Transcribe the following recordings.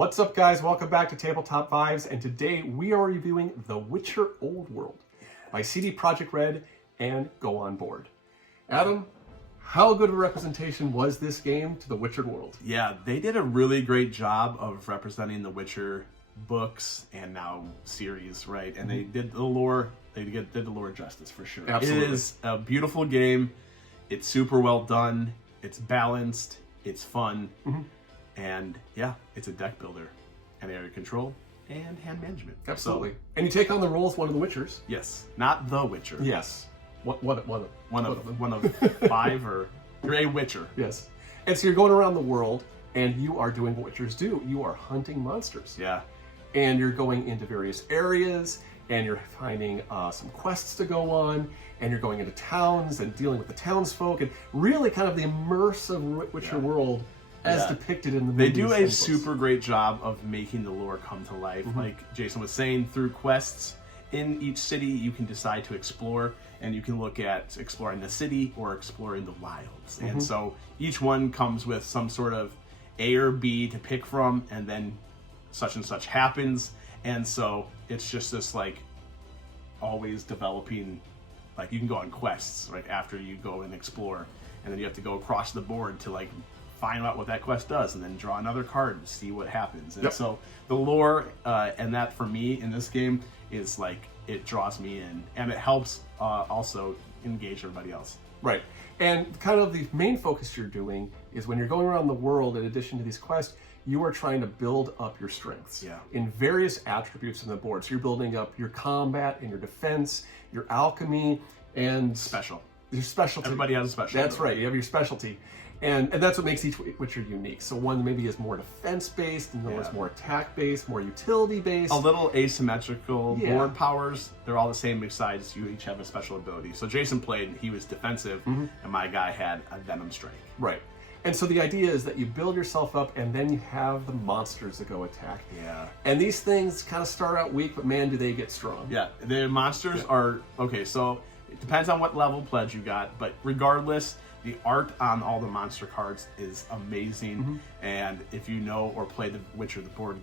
What's up, guys? Welcome back to Tabletop Vibes, and today we are reviewing The Witcher Old World by CD Projekt Red and Go On Board. Adam, how good of a representation was this game to The Witcher world? Yeah, they did a really great job of representing the Witcher books and now series, right? And they did the lore, did the lore justice for sure. Absolutely. It is a beautiful game. It's super well done. It's balanced. It's fun. And yeah, it's a deck builder and area control and hand management. Absolutely. So, And you take on the role as one of the Witchers. yes, not the Witcher. Yes. One One of five, or you're a Witcher. Yes. And so you're going around the world, and you are doing what Witchers do. You are hunting monsters. Yeah. And you're going into various areas, and you're finding some quests to go on, and you're going into towns and dealing with the townsfolk, and really kind of the immersive Witcher world as depicted in the movies. They do and a books. super great job of making the lore come to life. Like Jason was saying, through quests in each city, you can decide to explore, and you can look at exploring the city or exploring the wilds. And so each one comes with some sort of A or B to pick from, and then such and such happens. And so it's just this like always developing, like you can go on quests right after you go and explore, and then you have to go across the board to like find out what that quest does, and then draw another card and see what happens. And so the lore and that for me in this game is like, it draws me in, and it helps also engage everybody else. Right. And kind of the main focus you're doing is when you're going around the world, in addition to these quests, you are trying to build up your strengths in various attributes in the board. So you're building up your combat and your defense, your alchemy, and your specialty. Everybody has a specialty. That's right. You have your specialty. And that's what makes each Witcher unique. So one maybe is more defense-based, and the other is more attack-based, more utility-based. A little asymmetrical board powers. They're all the same besides you each have a special ability. So Jason played, he was defensive, and my guy had a venom strike. Right. And so the idea is that you build yourself up, and then you have the monsters that go attack. Yeah. And these things kind of start out weak, but man, do they get strong. Yeah, the monsters are, okay, so it depends on what level pledge you got, but regardless, the art on all the monster cards is amazing. And if you know or play the Witcher, the board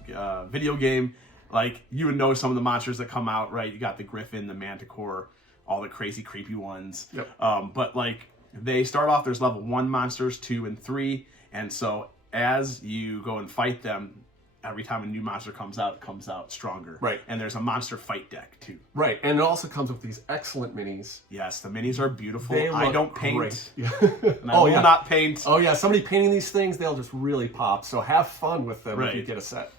video game, like you would know some of the monsters that come out, right? You got the Griffin, the Manticore, all the crazy creepy ones. But like they start off, there's level 1 monsters, 2 and 3. And so as you go and fight them, every time a new monster comes out, it comes out stronger. Right. And there's a monster fight deck too. Right. And it also comes with these excellent minis. Yes, the minis are beautiful. They I look don't paint. great. And I will not paint. Oh yeah, somebody painting these things, they'll just really pop. So have fun with them if you get a set.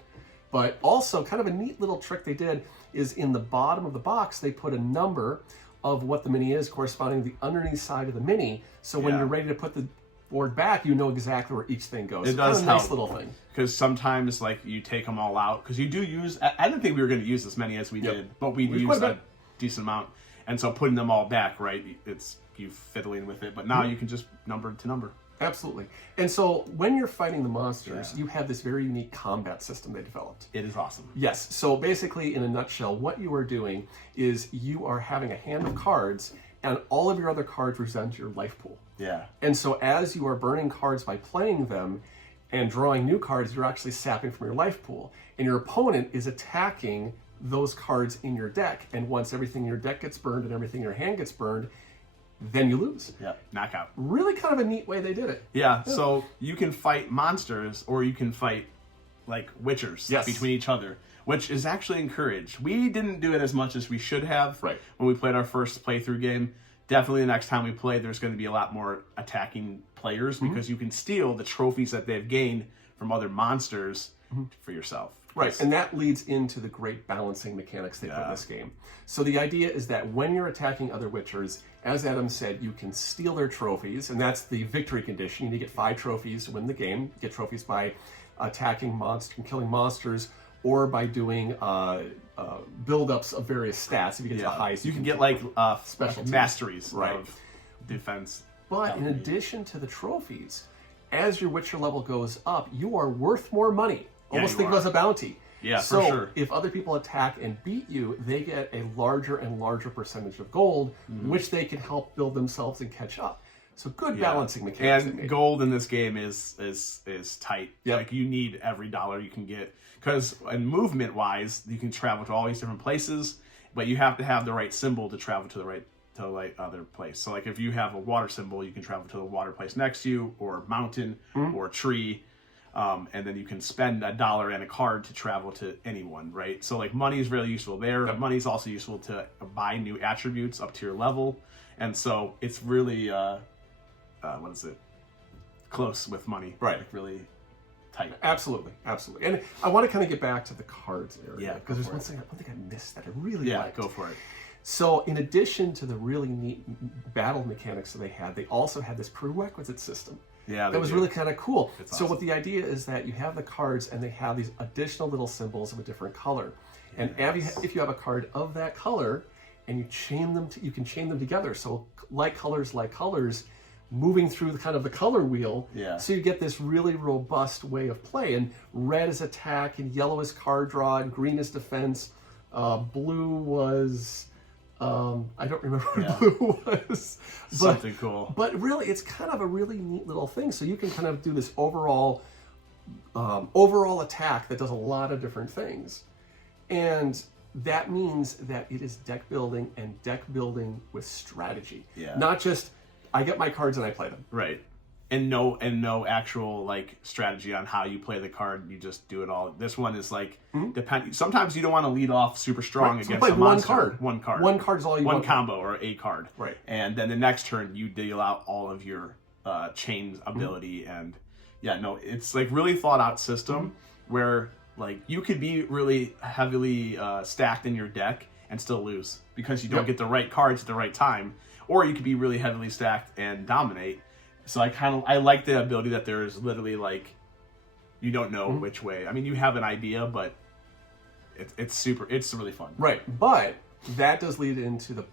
But also, kind of a neat little trick they did is in the bottom of the box, they put a number of what the mini is corresponding to the underneath side of the mini. So when you're ready to put the board back, you know exactly where each thing goes. It does kind of a help. nice little thing. Because sometimes, like, you take them all out. Because you do use... I didn't think we were going to use as many as we did. But we used a decent amount. And so putting them all back, right, it's you fiddling with it. But now you can just number to number. Absolutely. And so when you're fighting the monsters, you have this very unique combat system they developed. It is awesome. Yes. So basically, in a nutshell, what you are doing is you are having a hand of cards, and all of your other cards represent your life pool. Yeah. And so as you are burning cards by playing them and drawing new cards, you're actually sapping from your life pool. And your opponent is attacking those cards in your deck. And once everything in your deck gets burned and everything in your hand gets burned, then you lose. Yeah, knockout. Really kind of a neat way they did it. Yeah, so you can fight monsters or you can fight, like, Witchers between each other, which is actually encouraged. We didn't do it as much as we should have when we played our first playthrough game. Definitely the next time we play, there's going to be a lot more attacking players because you can steal the trophies that they've gained from other monsters for yourself. Right, and that leads into the great balancing mechanics they put in this game. So the idea is that when you're attacking other Witchers, as Adam said, you can steal their trophies, and that's the victory condition. You need to get 5 trophies to win the game. You get trophies by attacking monsters and killing monsters, or by doing build-ups of various stats. If you get to the highest, you can get like specialties. masteries of defense. But in addition to the trophies, as your Witcher level goes up, you are worth more money. Almost think of it as a bounty. Yeah, so for sure. If other people attack and beat you, they get a larger and larger percentage of gold, which they can help build themselves and catch up. So good balancing mechanics. And gold in this game is tight. Yep. Like you need every dollar you can get, because and movement wise, you can travel to all these different places, but you have to have the right symbol to travel to the right other place. So like if you have a water symbol, you can travel to the water place next to you, or mountain, or tree. And then you can spend $1 and a card to travel to anyone, right? So like money is really useful there. Yep. Money is also useful to buy new attributes up to your level. And so it's really, what is it? Close with money. Right. Like really tight. Absolutely. Absolutely. And I want to kind of get back to the cards area. Yeah. Because there's one thing I missed that I really liked. Yeah, go for it. So in addition to the really neat battle mechanics that they had, they also had this prerequisite system. Yeah, that was really kind of cool. It's so awesome. what the idea is that you have the cards and they have these additional little symbols of a different color. Yes. And if you have a card of that color and you chain them, you can chain them together. So like colors, moving through the kind of the color wheel. Yeah. So you get this really robust way of play. And red is attack, and yellow is card draw, and green is defense. Blue was... I don't remember what blue was. Something cool. But really, it's kind of a really neat little thing. So you can kind of do this overall attack that does a lot of different things. And that means that it is deck building, and deck building with strategy. Yeah. Not just, I get my cards and I play them. Right. And no actual like strategy on how you play the card. You just do it all. This one is like sometimes you don't want to lead off super strong against a monster. One card. One card is all you want. One combo or a card. Right. And then the next turn you deal out all of your chain ability, and it's like really thought out system where like you could be really heavily stacked in your deck and still lose because you don't get the right cards at the right time, or you could be really heavily stacked and dominate. So I like the ability that there is literally like, you don't know which way. I mean, you have an idea, but it's really fun. Right, but that does lead into the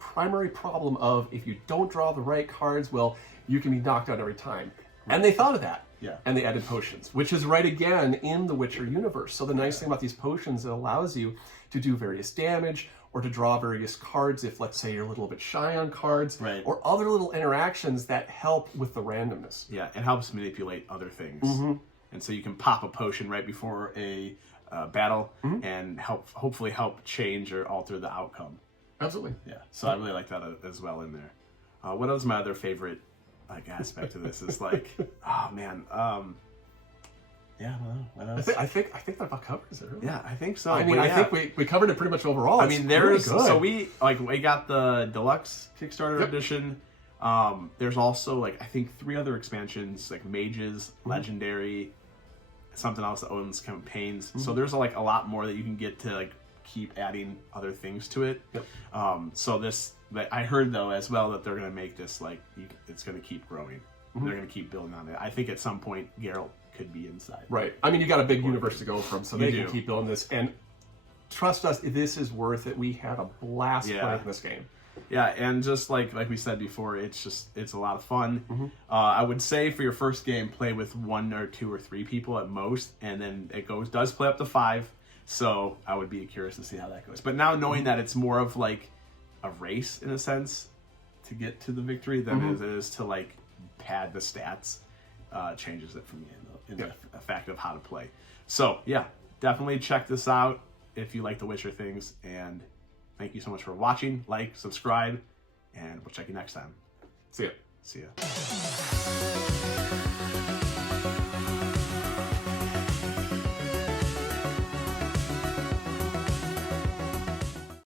primary problem of if you don't draw the right cards, well, you can be knocked out every time. And they thought of that. Yeah. And they added potions, which is right again in the Witcher universe. So the nice thing about these potions, it allows you to do various damage, or to draw various cards if, let's say, you're a little bit shy on cards, right, or other little interactions that help with the randomness. Yeah, it helps manipulate other things. And so you can pop a potion right before a battle and hopefully help change or alter the outcome. Absolutely. Yeah, so I really like that as well in there. What else? My other favorite like aspect of this is like, oh man, yeah, well, what else? I think that about covers it. Really. Yeah, I think so. I mean, I think we covered it pretty much overall. I mean, there's really so we got the deluxe Kickstarter edition. There's also like I think 3 other expansions like mages, legendary, something else that owns campaigns. So there's like a lot more that you can get to like keep adding other things to it. So I heard though as well that they're gonna make this like it's gonna keep growing. They're gonna keep building on it. I think at some point Geralt could be inside. Right. I mean, you got a big universe to go from, so they can keep building this. And trust us, this is worth it. We had a blast playing this game. Yeah, and just like we said before, it's a lot of fun. I would say for your first game, play with 1 or 2 or 3 people at most, and then it does play up to 5. So I would be curious to see how that goes. But now knowing that it's more of like a race in a sense to get to the victory than it is to like pad the stats, changes it for me in the fact of how to play. So yeah, definitely check this out if you like the Witcher things, and thank you so much for watching. Like, subscribe, and we'll check you next time. See ya. See ya.